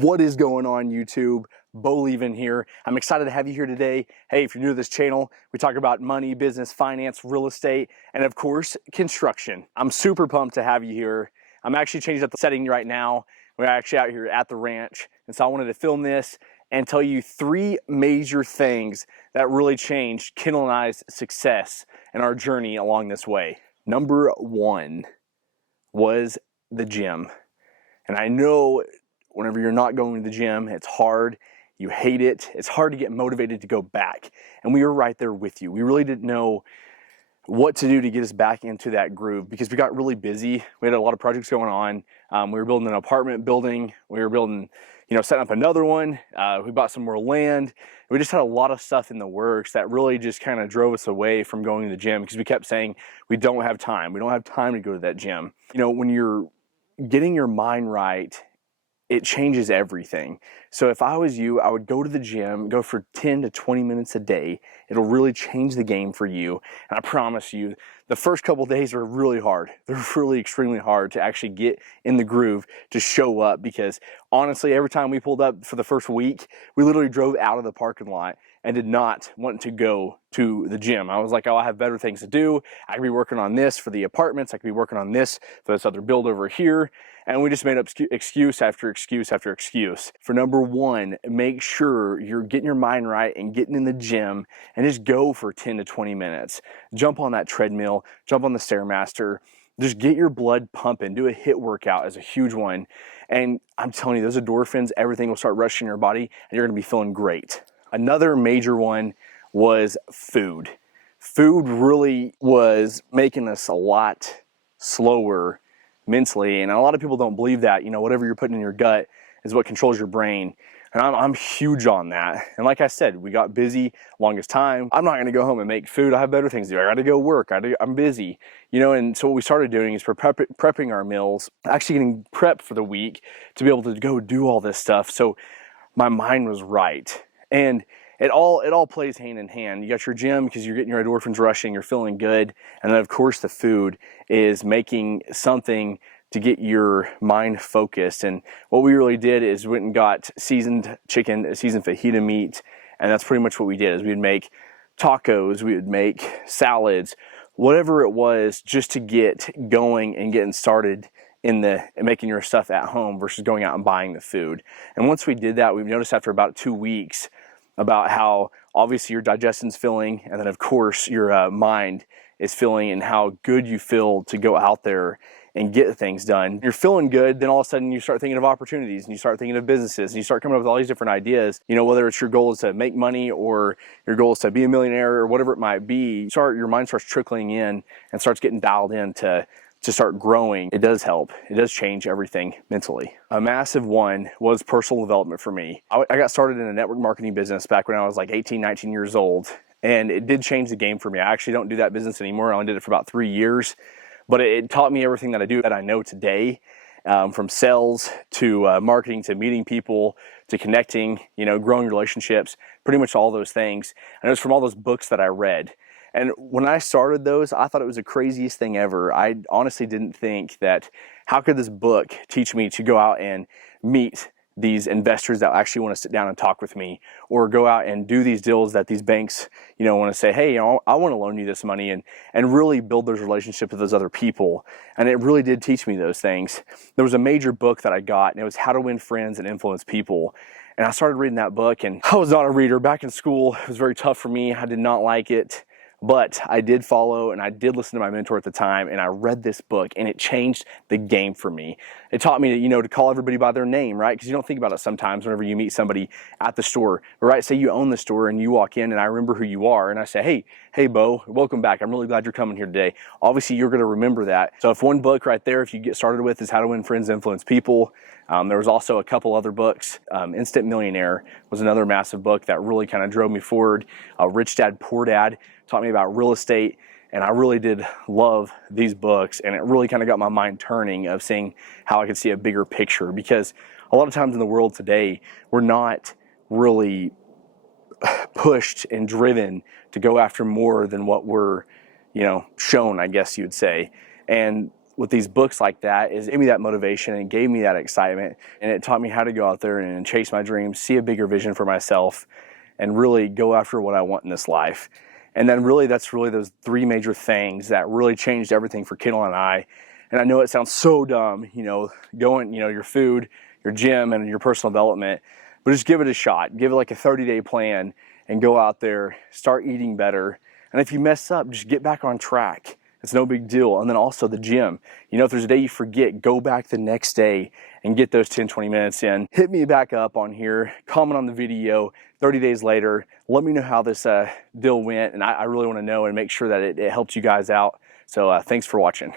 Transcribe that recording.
What is going on, YouTube? Bo Levin here. I'm excited to have you here today. Hey, if you're new to this channel, we talk about money, business, finance, real estate, and of course, construction. I'm super pumped to have you here. I'm actually changing up the setting right now. We're actually out here at the ranch, and so I wanted to film this and tell you three major things that really changed Kendall and I's success and our journey along this way. Number one was the gym. And I know whenever you're not going to the gym, it's hard, you hate it, it's hard to get motivated to go back. And we were right there with you. We really didn't know what to do to get us back into that groove because we got really busy. We had a lot of projects going on. We were building an apartment building. We were building, setting up another one. We bought some more land. We just had a lot of stuff in the works that really just kind of drove us away from going to the gym because we kept saying, we don't have time. We don't have time to go to that gym. When you're getting your mind right, it changes everything. So if I was you, I would go to the gym, go for 10 to 20 minutes a day. It'll really change the game for you. And I promise you, the first couple of days are really hard. They're really extremely hard to actually get in the groove, to show up, because honestly, every time we pulled up for the first week, we literally drove out of the parking lot and did not want to go to the gym. I was like, oh, I have better things to do. I could be working on this for the apartments. I could be working on this for this other build over here. And we just made up excuse after excuse after excuse. For number one, make sure you're getting your mind right and getting in the gym, and just go for 10 to 20 minutes. Jump on that treadmill, jump on the Stairmaster, just get your blood pumping. Do a HIIT workout is a huge one. And I'm telling you, those endorphins, everything will start rushing in your body and you're gonna be feeling great. Another major one was food. Food really was making us a lot slower mentally, and a lot of people don't believe that. Whatever you're putting in your gut is what controls your brain, and I'm huge on that. And like I said, we got busy longest time. I'm not going to go home and make food. I have better things to do. I got to go work. I'm busy, and so what we started doing is prepping our meals, actually getting prepped for the week to be able to go do all this stuff. So my mind was right, and it all plays hand in hand. You got your gym because you're getting your endorphins rushing, you're feeling good. And then of course the food is making something to get your mind focused. And what we really did is went and got seasoned chicken, seasoned fajita meat. And that's pretty much what we did, is we would make tacos, we would make salads, whatever it was, just to get going and getting started in making your stuff at home versus going out and buying the food. And once we did that, we've noticed after about 2 weeks about how obviously your digestion's feeling, and then of course your mind is feeling, and how good you feel to go out there and get things done. You're feeling good, then all of a sudden you start thinking of opportunities, and you start thinking of businesses, and you start coming up with all these different ideas. Whether it's your goal is to make money or your goal is to be a millionaire or whatever it might be, your mind starts trickling in and starts getting dialed in to start growing. It does help. It does change everything mentally. A massive one was personal development for me. I got started in a network marketing business back when I was like 18, 19 years old, and it did change the game for me. I actually don't do that business anymore. I only did it for about 3 years, but it taught me everything that I do that I know today, from sales to marketing to meeting people to connecting, growing relationships, pretty much all those things. And it was from all those books that I read. And when I started those, I thought it was the craziest thing ever. I honestly didn't think that, how could this book teach me to go out and meet these investors that actually want to sit down and talk with me, or go out and do these deals that these banks, want to say, hey, I want to loan you this money, and really build those relationships with those other people. And it really did teach me those things. There was a major book that I got, and it was How to Win Friends and Influence People. And I started reading that book, and I was not a reader. Back in school, it was very tough for me. I did not like it. But I did follow, and I did listen to my mentor at the time, and I read this book, and it changed the game for me. It taught me to call everybody by their name, right? Because you don't think about it sometimes whenever you meet somebody at the store, right? Say you own the store and you walk in and I remember who you are, and I say, hey, Bo, welcome back. I'm really glad you're coming here today. Obviously, you're going to remember that. So if one book right there, if you get started with, is How to Win Friends, Influence People. There was also a couple other books. Instant Millionaire was another massive book that really kind of drove me forward. Rich Dad, Poor Dad taught me about real estate, and I really did love these books, and it really kind of got my mind turning of seeing how I could see a bigger picture, because a lot of times in the world today, we're not really pushed and driven to go after more than what we're, shown, I guess you'd say. And with these books like that is it gave me that motivation and gave me that excitement, and it taught me how to go out there and chase my dreams, see a bigger vision for myself, and really go after what I want in this life. And then really that's really those three major things that really changed everything for Kendall and I. And I know it sounds so dumb, going, your food, your gym, and your personal development, but just give it a shot. Give it like a 30-day plan and go out there, start eating better. And if you mess up, just get back on track. It's no big deal. And then also the gym. If there's a day you forget, go back the next day and get those 10, 20 minutes in. Hit me back up on here, comment on the video 30 days later. Let me know how this deal went. And I really want to know and make sure that it helped you guys out. So thanks for watching.